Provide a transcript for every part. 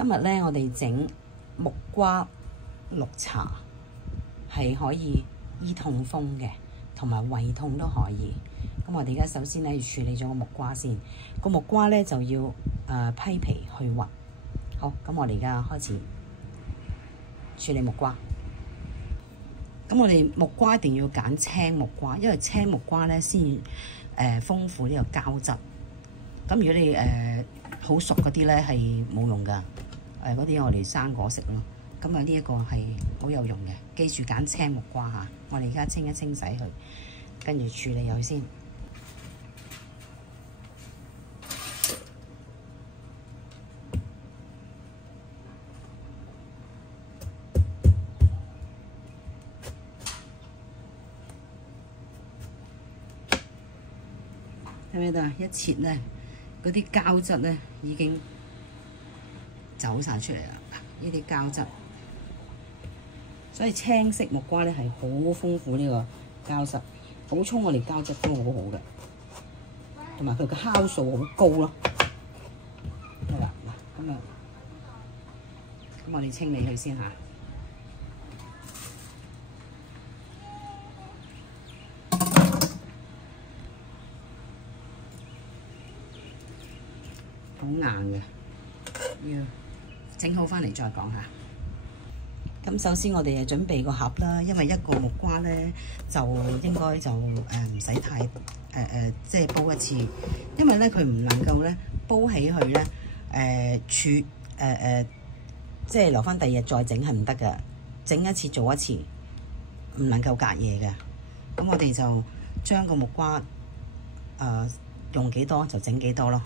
今日咧，我哋整木瓜綠茶，係可以醫痛風嘅，同埋胃痛都可以。咁我哋而家首先咧要處理咗個木瓜先。個木瓜咧就要批皮去核。好，咁我哋而家開始處理木瓜。咁我哋木瓜一定要揀青木瓜，因為青木瓜咧先豐富呢個膠質。咁如果你好熟嗰啲咧係冇用㗎，嗰啲我哋生果食咯。咁啊呢一個係好有用嘅，記住揀青木瓜嚇。我哋而家清一清洗佢，跟住處理佢先。睇唔睇到啊？一切咧，嗰啲膠質咧已經走晒出嚟啦。呢啲膠質，所以青色木瓜咧係好豐富呢個膠質，補充我哋膠質都好好嘅，同埋佢嘅酵素好高咯。係啦，嗱咁我哋清理佢先嚇。好硬嘅，要整好翻嚟再講下。咁首先我哋就準備個盒啦，因為一個木瓜咧就應該就唔使太即係煲一次，因為咧佢唔能夠咧煲起佢咧即係留翻第二日再整係唔得㗎，整一次做一次，唔能夠隔夜嘅。咁我哋就將個木瓜用幾多就整幾多咯。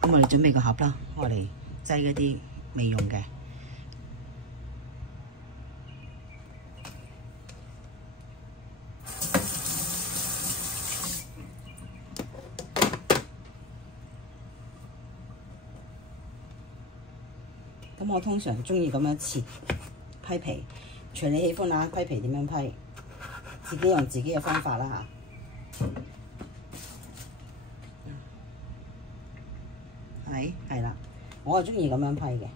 咁我哋準備個盒啦，我哋擠嗰啲未用嘅。咁我通常鍾意咁樣切批皮，隨你喜歡啦，批皮點樣批，自己用自己嘅方法啦嚇。係啦，我係中意咁樣批嘅。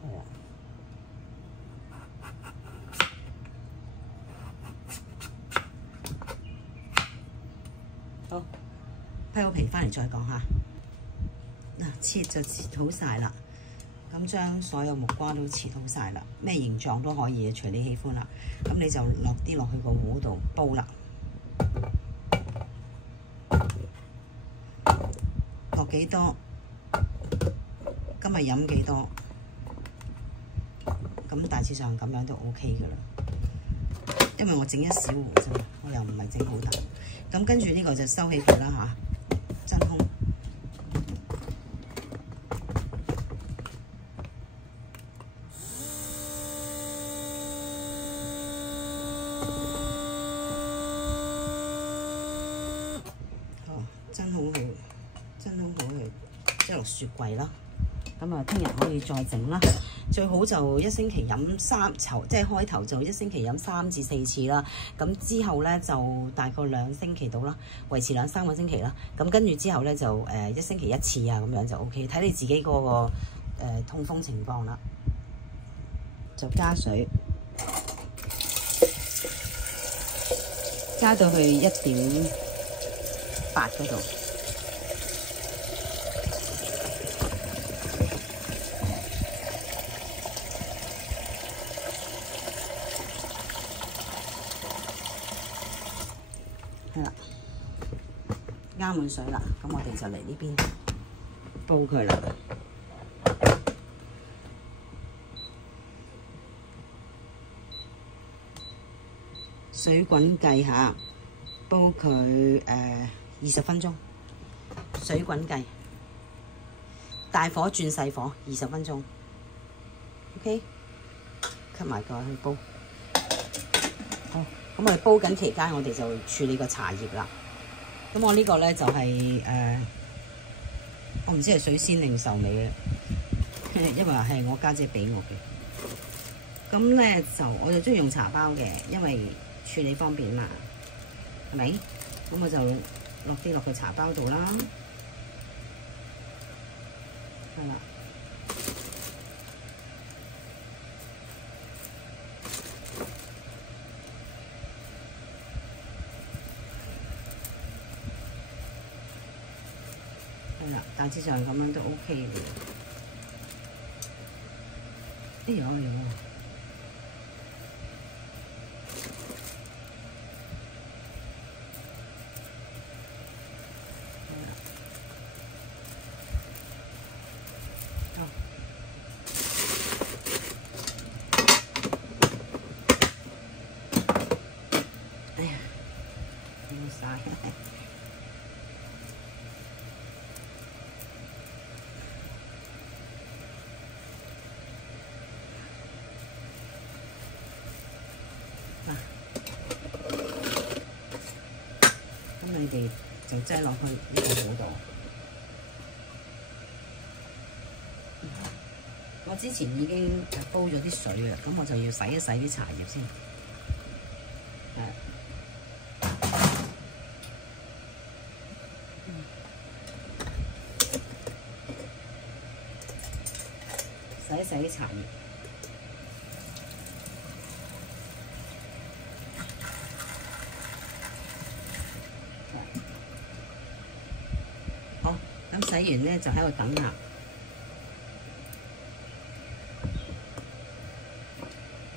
係啦，好，批好皮翻嚟再講下。嗱，切就切好晒啦。咁將所有木瓜都切好晒啦，咩形狀都可以，隨你喜歡啦。咁你就落啲落去個壺度煲啦。落幾多？今日飲幾多？咁大致上咁樣都 OK 㗎啦。因為我整一小壺啫嘛，我又唔係整好大。咁跟住呢個就收起佢啦嚇，真空。真空好去，即係落雪櫃啦。咁啊，聽日可以再整啦。最好就一星期飲即係開頭就一星期飲3至4次啦。咁之後咧就大概2星期到啦，維持2-3個星期啦。咁跟住之後咧就1星期1次啊，咁樣就 OK。睇你自己嗰個痛風情況啦。就加水，加到去1.8嗰度。係啦，加滿水啦，咁我哋就嚟呢邊煲佢啦。水滾計下，煲佢20分鐘。水滾計，大火轉細火20分鐘。OK， 吸埋佢去煲。好。咁我哋煲緊期間，我哋就處理個茶葉啦。咁我呢個咧就係我唔知係水仙定壽眉嘅，因為係我家姐俾我嘅。咁咧我就中意用茶包嘅，因為處理方便嘛，係咪？咁我就落啲落去茶包度啦，係啦。係啦，大致上咁樣都 OK 嘅。哎呀，哎呀，冇晒。咁你哋就擠落去呢個壺度。我之前已經煲咗啲水啦，咁我就要洗一洗啲茶葉先。洗一洗啲茶葉。好，咁洗完咧就喺度等下。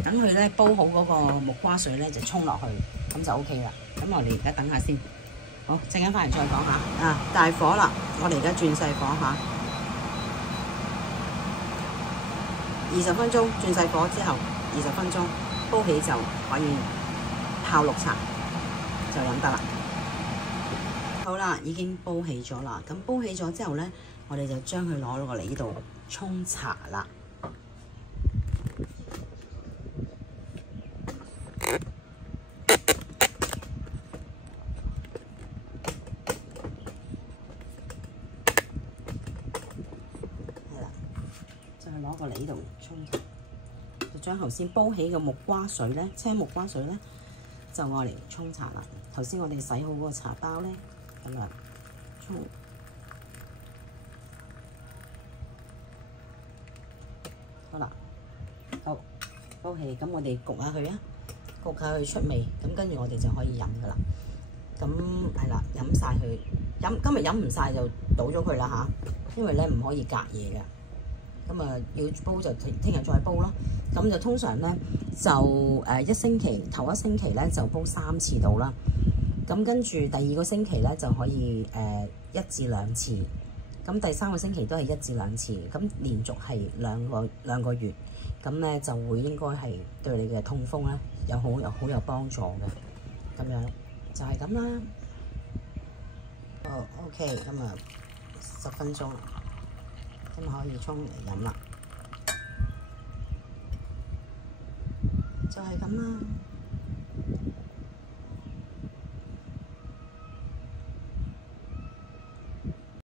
等佢咧煲好嗰個木瓜水咧，就沖落去，咁就 OK 啦。咁我哋而家等下先。好，陣間翻嚟再講下。啊，大火啦！我哋而家轉細火嚇，20分鐘轉細火之後，20分鐘煲起就可以泡綠茶，就飲得啦。好啦，已經煲起咗啦。咁煲起咗之後咧，我哋就將佢攞落嚟呢度沖茶啦。攞個嚟呢度沖茶，就將頭先煲起嘅木瓜水咧，青木瓜水咧，就愛嚟沖茶啦。頭先我哋洗好嗰個茶包咧，咁樣沖。好啦，好煲起，咁我哋焗下佢啊，焗下佢出味，咁跟住我哋就可以飲噶啦。咁係啦，飲晒佢，今日飲唔晒就倒咗佢啦嚇，因為咧唔可以隔夜嘅。咁啊，要煲就聽日再煲咯。咁就通常咧就一星期頭一星期咧就煲3次到啦。咁跟住第2個星期咧就可以1至2次。咁第3個星期都係1至2次。咁連續係兩個月，咁咧就會應該係對你嘅痛風咧好有幫助嘅。咁樣就係咁啦。OK，咁啊10分鐘。咁可以沖嚟飲啦，就係咁啦。